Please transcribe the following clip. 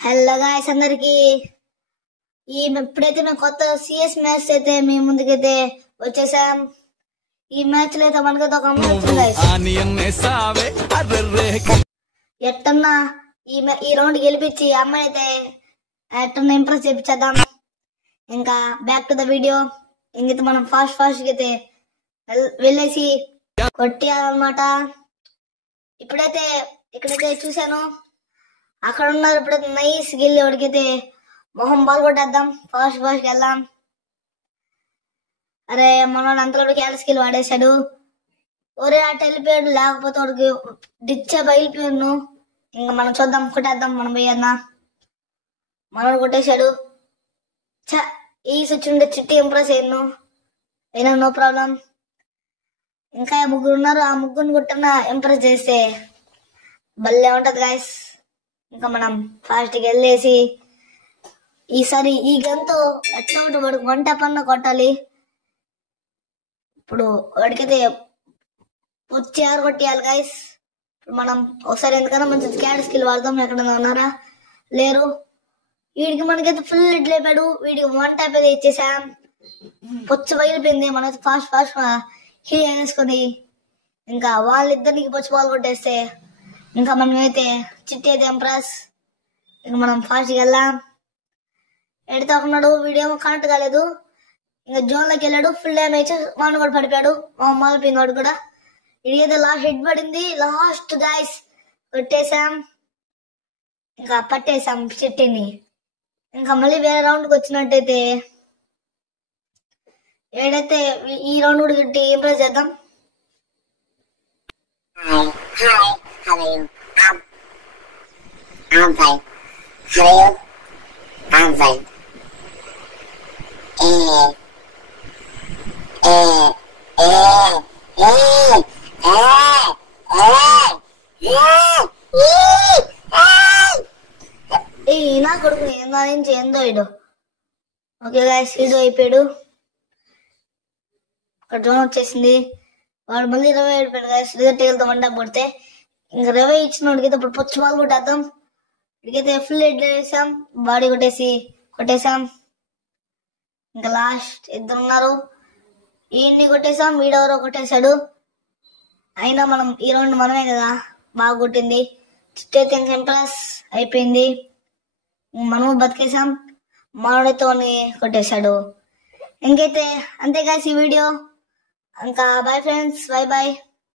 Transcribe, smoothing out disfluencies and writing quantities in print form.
Hello guys అందరికి ఇప్పుడైతే మేము కొత్త సిఎస్ మ్యాచ్ అయితే మీ ముందుకైతే వచ్చేసాం. ఈ మ్యాచ్ లో అయితే మనకైతే ఒక అమ్మాయి వచ్చింది ఎట్టన్నా ఈ రౌండ్ గెలిపించి ఈ అమ్మాయి అయితే ఎట్టన్నా ఇంప్రెస్ చేపించేద్దాం. ఇంకా బ్యాక్ టు ద వీడియో. ఇంకైతే మనం ఫాస్ట్ అయితే వెళ్ళేసి కొట్టేయాలన్నమాట. ఇప్పుడైతే ఇక్కడైతే చూసాను, అక్కడ ఉన్నారు. ఇప్పుడైతే నైస్ గిల్లి వాడికైతే మొహం బాల్ కొట్టేద్దాం. ఫాస్ట్ వెళ్దాం. అరే మనోడు అంతలో క్యాల స్కిల్ వాడేశాడు. ఒరే అటు వెళ్ళిపోయాడు, లేకపోతే వాడికి డిచ్చా బయలుపోయాను. ఇంకా మనం చూద్దాం, కొట్టేద్దాం. మనం పోయేద్దాం. మనోడు కొట్టేశాడు. ఈ వచ్చిండే చిట్టి ఇంప్రెస్ అయ్యాను. అయినా నో ప్రాబ్లం. ఇంకా ముగ్గురు ఉన్నారు, ఆ ముగ్గురిని కొట్టిన ఇంప్రెస్ చేస్తే భలే ఉంటది గాయస్. ఇంకా మనం ఫాస్ట్ గా వెళ్ళేసి ఈసారి ఈ గన్తో ఎట్లా వాడికి 1 ట్యాప్ అన్న కొట్టాలి. ఇప్పుడు వాడికైతే వచ్చి ఎవరు కొట్టేయాలి గాయస్. ఇప్పుడు మనం ఒకసారి ఎందుకన్నా మంచి స్కాడ్ స్కిల్ వాడదాం. ఎక్కడన్నా ఉన్నారా? లేరు. వీడికి మనకైతే ఫుల్ హిట్ లేపాడు. వీడికి 1 ట్యాప్ అయితే ఇచ్చేసాం. పొచ్చు బయలుపోయింది. మనైతే ఫాస్ట్ హీల్ వేసుకొని ఇంకా వాళ్ళిద్దరికి పొచ్చు బాల్ కొట్టేస్తే ఇంకా మనం అయితే చిట్టి అయితే ఎంప్రెస్. ఇంకా మనం ఫాస్ట్గా వెళ్దాం. ఎడితే ఉన్నాడు, వీడేమో కనెక్ట్ కాలేదు. ఇంకా జోన్ లోకి వెళ్ళాడు. Full damage. వాడు కూడా పడిపోయాడు. మాలిపోయింది వాడు కూడా. ఇడికైతే లాస్ట్ హెడ్ పడింది. లాస్ట్ గాయస్ కొట్టేసాం. ఇంకా పట్టేసాం చిట్టిని. ఇంకా మళ్ళీ వేరే రౌండ్కి వచ్చినట్టయితే ఏడైతే ఈ రౌండ్ కూడా కొట్టి ఇంప్రెస్ చేద్దాం. How are you? I'm fine. How are you? I'm fine. నా కొడుకు నుంచి ఎందో ఇడు. ఓకే గాయస్, ఇడు అయిపోయాడు. ఒక డ్రోన్ వచ్చేసింది. వాడు మళ్ళీ 20 అయిపోయాడు గాయస్. టేల్తో 1 ట్యాప్ కొడితే ఇంకా 20 ఇచ్చిన వాడికైతే ఇప్పుడు పొచ్చు బాల్ కొట్టేద్దాం. ఇడికైతే ఫుల్ హెడ్ వేసాం. బాడీ కొట్టేసాం. ఇంకా లాస్ట్ ఇద్దరు ఉన్నారు. ఈయన్ని కొట్టేసాం. వీడెవరో కొట్టేశాడు. అయినా మనం ఈ రౌండ్ మనమే కదా బాగా కొట్టింది. చిట్టి అయితే ఇంకా ఇంప్రెస్ అయిపోయింది. మనము బతికేసాం. మనోడితో కొట్టేశాడు. ఇంకైతే అంతే గాయ్స్ ఈ వీడియో. ఇంకా బాయ్ ఫ్రెండ్స్, బాయ్.